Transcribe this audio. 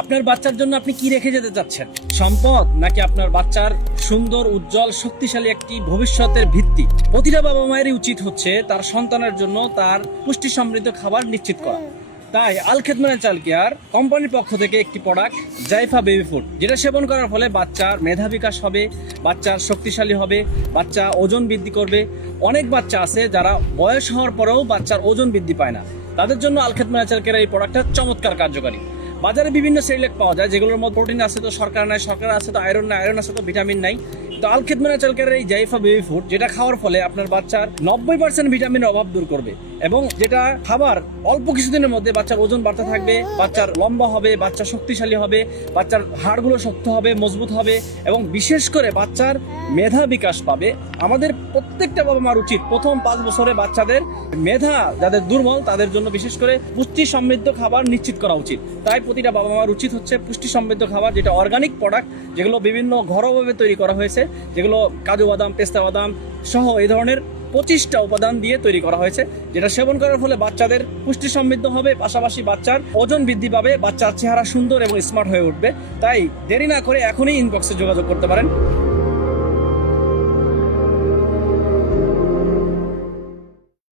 আপনার বাচ্চার জন্য আপনি কি রেখে যেতে চাচ্ছেন? সম্পদ, নাকি আপনার বাচ্চার সুন্দর, উজ্জ্বল, শক্তিশালী একটি ভবিষ্যতের ভিত্তি? প্রতিটা বাবা মায়েরই উচিত হচ্ছে তার সন্তানের জন্য তার পুষ্টি সমৃদ্ধ খাবার নিশ্চিত করা। তাই আল খেদমত ন্যাচারাল কেয়ার কোম্পানির পক্ষ থেকে একটি প্রোডাক্ট জাইফা বেবি ফুড, যেটা সেবন করার ফলে বাচ্চার মেধা বিকাশ হবে, বাচ্চার শক্তিশালী হবে, বাচ্চা ওজন বৃদ্ধি করবে। অনেক বাচ্চা আছে যারা বয়স হওয়ার পরেও বাচ্চার ওজন বৃদ্ধি পায় না, তাদের জন্য আল খেদমত ন্যাচারাল কেয়ার এই প্রোডাক্টটা চমৎকার কার্যকারী। বাজারে বিভিন্ন সেরিল্যাক পাওয়া যায়, যেগুলোর মধ্যে প্রোটিন আছে তো সরকার নাই, সরকার আছে তো আয়রন নাই, আয়রন আছে তো ভিটামিন নাই। তো আল খেদমত ন্যাচারাল কেয়ারের এই জাইফা বেবি ফুড, যেটা খাওয়ার ফলে আপনার বাচ্চার 90% ভিটামিনের অভাব দূর করবে, এবং যেটা খাবার অল্প কিছুদিনের মধ্যে বাচ্চার ওজন বাড়তে থাকবে, বাচ্চার লম্বা হবে, বাচ্চা শক্তিশালী হবে, বাচ্চার হাড়গুলো শক্ত হবে, মজবুত হবে, এবং বিশেষ করে বাচ্চার মেধা বিকাশ পাবে। আমাদের প্রত্যেকটা বাবা মার উচিত প্রথম 5 বছরে বাচ্চাদের মেধা যাদের দুর্বল তাদের জন্য বিশেষ করে পুষ্টি সমৃদ্ধ খাবার নিশ্চিত করা উচিত। তাই প্রতিটা বাবা মার উচিত হচ্ছে পুষ্টি সমৃদ্ধ খাবার, যেটা অর্গানিক প্রোডাক্ট, যেগুলো বিভিন্ন ঘরোয়াভাবে তৈরি করা হয়েছে, যেগুলো কাজু বাদাম, পেস্তা বাদাম সহ এই ধরনের 25টা উপাদান দিয়ে তৈরি করা হয়েছে, যেটা সেবন করার ফলে বাচ্চাদের পুষ্টি সমৃদ্ধ হবে, পাশাপাশি বাচ্চার ওজন বৃদ্ধি পাবে, বাচ্চার চেহারা সুন্দর এবং স্মার্ট হয়ে উঠবে। তাই দেরি না করে এখনই ইনবক্সে যোগাযোগ করতে পারেন।